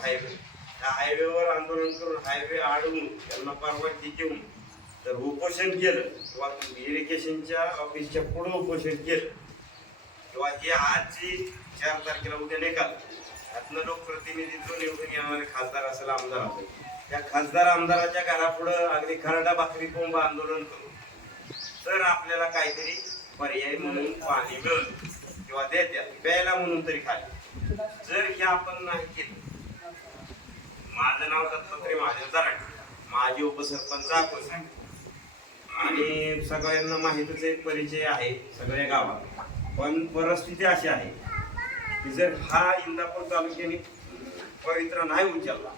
Highway. त्या हायवेवर आंदोलन करून हायवे अडवून त्यांना परवानगी देऊन तर उपोषण केलं किंवा इरिगेशनच्या ऑफिसच्या पुढं उपोषण केलं किंवा हे आज जी चार तारखेला उद्या निकाल यातनं लोकप्रतिनिधित्व निवडून येणारे खासदार असेल आमदार असेल त्या खासदार आमदाराच्या घरापुढं अगदी खरडा भाकरी कोंब आंदोलन करू तर आपल्याला काहीतरी पर्याय म्हणून पाणी मिळेल किंवा देत्या प्यायला म्हणून तरी खाली. जर हे आपण नाही केलं माझं नाव दत्तात्रय महादेव जराटे माझे उपसरपंच अकोले आणि सगळ्यांना माहितीच एक परिचय आहे सगळ्या गावात. पण परिस्थिती अशी आहे की जर हा इंदापूर तालुक्याने पवित्र नाही उचलला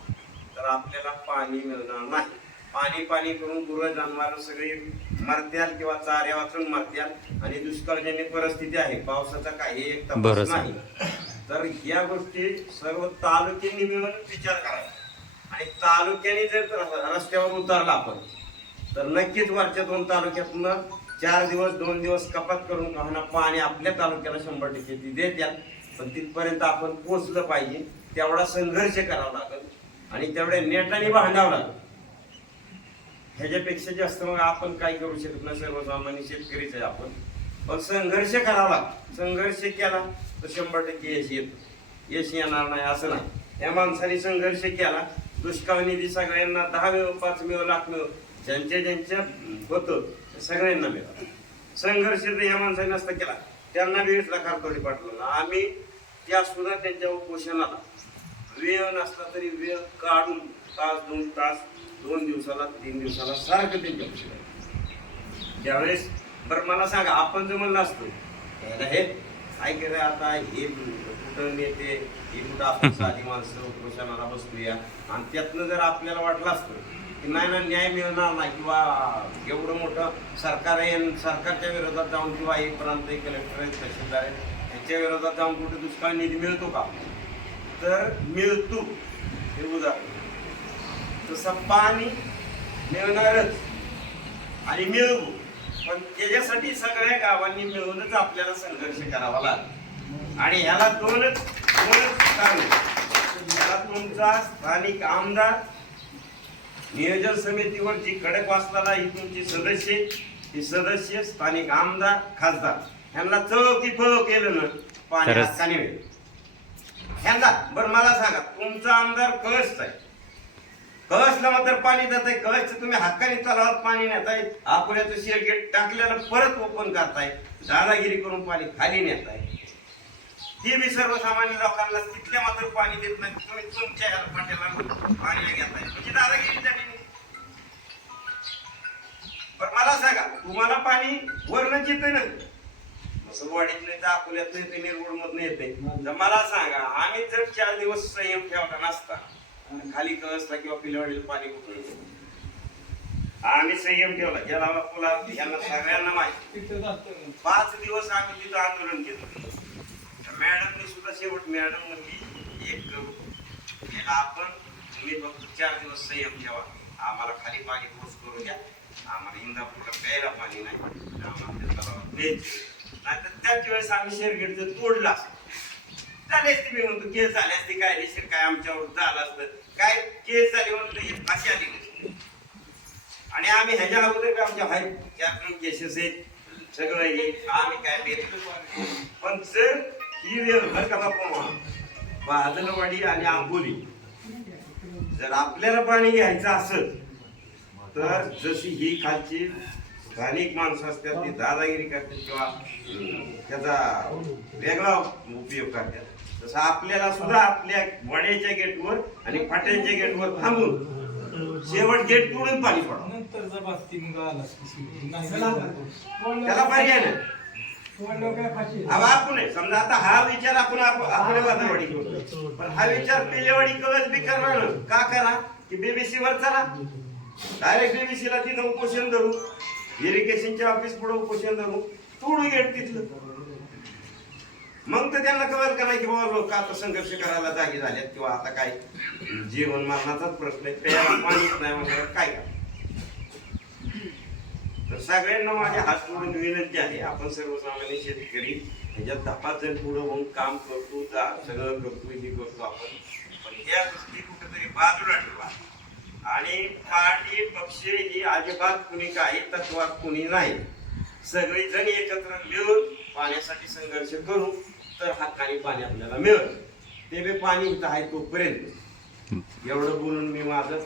तर आपल्याला पाणी मिळणार नाही. पाणी पाणी करून गुरं जनावर सगळी मरत्याल किंवा चाऱ्या वाचून मरत्याल आणि दुष्काळजन्य परिस्थिती आहे. पावसाचा काही एक तपास. नाही. तर या गोष्टी सर्व तालुक्यांनी मिळून विचार करायचा. आणि तालुक्याने जर रस्त्यावर उतरला आपण तर नक्कीच वरच्या दोन तालुक्यातनं चार दिवस दोन दिवस कपात करून पाहणं पाणी आपल्या तालुक्याला शंभर टक्के ती देत्यात. पण तिथपर्यंत आपण पोचलं पाहिजे तेवढा संघर्ष करावा लागेल आणि तेवढ्या नेटाने भांडावं लागेल. ह्याच्यापेक्षा जास्त मग आपण काय करू शकत नाही सर्वसामान्य शेतकरीच आहे आपण. पण संघर्ष करावा. संघर्ष केला तर शंभर टक्के यश येत. यश येणार नाही असं नाही. या माणसाने संघर्ष केला दुष्काळ निधी सगळ्यांना दहा मिळव पाच मिळव लाख मिळव ज्यांच्या ज्यांच्या होतं ते सगळ्यांना मिळाला. संघर्ष तर या माणसाने नसता केला. त्यांना वीस लाख तोडी पाठवला. आम्ही त्या सुद्धा त्यांच्या उपोषणाला वेळ नसला तरी वेळ काढून तास दोन तास दोन दिवसाला तीन दिवसाला सारखं त्यांच्या उपोषण त्यावेळेस बरं मला सांगा आपण जर म्हणलं असतो हे काय केलं आता हे कुठं नेते हे कुठं आपण साधी माणसं उपोषणाला बसूया आणि त्यातनं जर आपल्याला वाटलं असतं की नाही ना न्याय मिळणार नाही किंवा एवढं मोठं सरकार आहे सरकारच्या विरोधात जाऊन किंवा एक प्रांत आहे कलेक्टर आहेत तहसीलदार आहेत यांच्या विरोधात जाऊन कुठे दुष्काळ निधी मिळतो का? तर मिळतो. हे उदाहरण. तसं पाणी मिळणारच आणि मिळवू. पण त्याच्यासाठी सगळ्या गावांनी मिळूनच आपल्याला संघर्ष करावा लागतो. आणि ह्याला दोनच दोनच आहेत. ह्याला तुमचा स्थानिक आमदार नियोजन समितीवर जी कडक वाचलेला ही तुमची सदस्य. ही सदस्य स्थानिक आमदार खासदार ह्यांना चौकी फळ केलं ना पाणी. हक्काने मिळेल ह्यांना बरं मला सांगा तुमचा आमदार कळसचा आहे कळसला मात्र पाणी देत आहे कळसचं तुम्ही हक्काने तलावात पाणी नेताय अकोल्याचं शेअर गेट टाकलेलं परत ओपन करताय दादागिरी करून पाणी खाली नेताय हे मी सर्वसामान्य लोकांना तिथल्या मात्र पाणी देत नाही. तुम्ही तुमच्या ह्याला पाणी पाणी नाही म्हणजे दादागिरी झाली नाही. पण मला सांगा तुम्हाला पाणी वरणच येतं ना? वाडीत नाही तर अकोल्यात नाही ते निरगुड मधनं येते तर मला सांगा आम्ही जर चार दिवस संयम ठेवला नसता आणि खाली कळसला किंवा पिलवाडीला पाणी कुठून येतं? आम्ही संयम ठेवला. ज्याला पुला यांना सगळ्यांना माहिती. पाच दिवस आम्ही तिथं आंदोलन केलं. मॅडमने सुद्धा शेवट मॅडम म्हणली एक करू. याला आपण तुम्ही फक्त चार दिवस संयम ठेवा. आम्हाला खाली पाणी पोच करून द्या. आम्हाला इंदापूरला प्यायला पाणी नाही. आम्हाला तलावात नाहीतर त्याच वेळेस आम्ही शेरगेटचं तोडला झाले असते मी म्हणतो केस झाले असते काय रेशीर काय आमच्यावर झालं असतं? काय केस झाले म्हणून अशी फाशी आली नसती. आणि आम्ही ह्याच्या अगोदर काय आमच्या हाय कॅप्टन केसेस आहेत. सगळं आम्ही काय पण सर ही बादलवाडी आणि आंबोली जर आपल्याला पाणी घ्यायचं असेल तर जशी ही खालची स्थानिक माणसं असतात ती दादागिरी करतात किंवा त्याचा वेगळा उपयोग करतात. तसं आपल्याला सुद्धा आपल्या वड्याच्या गेटवर आणि फाट्यांच्या गेटवर थांबून शेवट गेट तोडून पाणी आला त्याला पर्याय नाही अब आपण आहे. समजा आता हा विचार आपण आप- आपल्या बाजारवाडी करतो पण हा विचार पिलेवाडी कवच बी करणार का करा? की बीबीसी वर चला. डायरेक्ट बीबीसी ला तिथं उपोषण धरू. इरिगेशनच्या ऑफिस पुढे उपोषण धरू. तोडू गेट तिथलं. मग तर त्यांना कवर करा की बाबा लोक आता संघर्ष करायला जागे झाल्यात किंवा आता काय? जीवन मरणाचाच प्रश्न आहे. प्यायला पाणीच नाही म्हणजे काय करा तर सगळ्यांना माझ्या हात जोडून विनंती आहे. आपण सर्वसामान्य शेतकरी ह्याच्यात दहा जण पुढे होऊन काम करतो जा सगळं करतो हे करतो आपण. पण या गोष्टी कुठेतरी बाजूला ठेवा. आणि पार्टी पक्ष ही अजिबात कुणी काही तत्वात कुणी नाही. सगळी जण एकत्र मिळून पाण्यासाठी संघर्ष करू तर हक्काने पाणी आपल्याला मिळत ते बी पाणी इथं आहे तोपर्यंत. एवढं बोलून मी माझं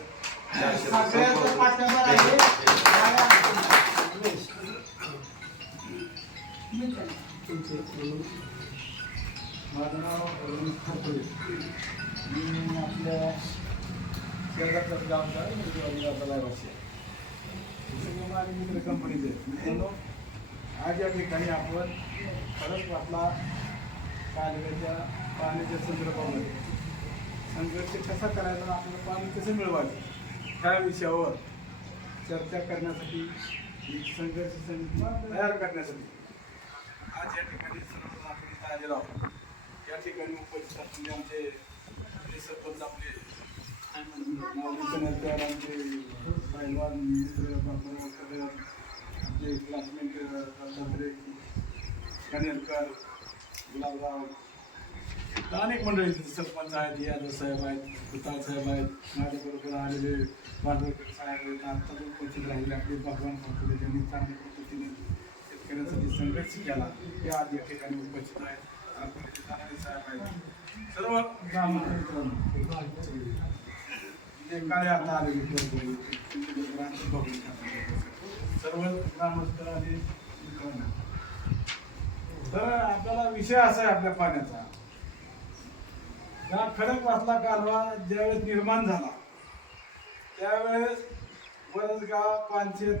माझं नाव अरुण खोपडे मी आपल्या शेजारच्या गावचा गावचा रहिवासी आहे सगळे मित्र कंपनीचे मित्रांनो आज या ठिकाणी आपण खरंच आपला कालव्याच्या पाण्याच्या संदर्भामध्ये संघर्ष कसा करायचा आपल्याला पाणी कसं मिळवायचं ह्या विषयावर चर्चा करण्यासाठी एक संघर्ष समिती तयार करण्यासाठी आज या ठिकाणी सर्वजण आलेलो आहोत. या ठिकाणी उपस्थित आमचे जे सरपंच आपले आमचे पैलवान मित्र बापू आमचे क्लासमेट दत्तात्रय कनेरकर गुलाबराव. अनेक मंडळी सरपंच आहेत यादव साहेब आहेत कुताळ साहेब आहेत माझ्याबरोबर आलेले बांधवकर साहेब आहेत आता जो उपस्थित राहिले आपले भगवान ठाकरे ज्यांनी चांगल्या पद्धतीने शेतकऱ्यांसाठी संघर्ष केला. ते आज या ठिकाणी उपस्थित आहेत. सर्व सर्व ग्रामस्थ आणि तर आपल्याला विषय असा आहे आपल्या पाण्याचा हा खडकवासला कालवा ज्यावेळेस निर्माण झाला त्यावेळेस बरंच गाव पानशेत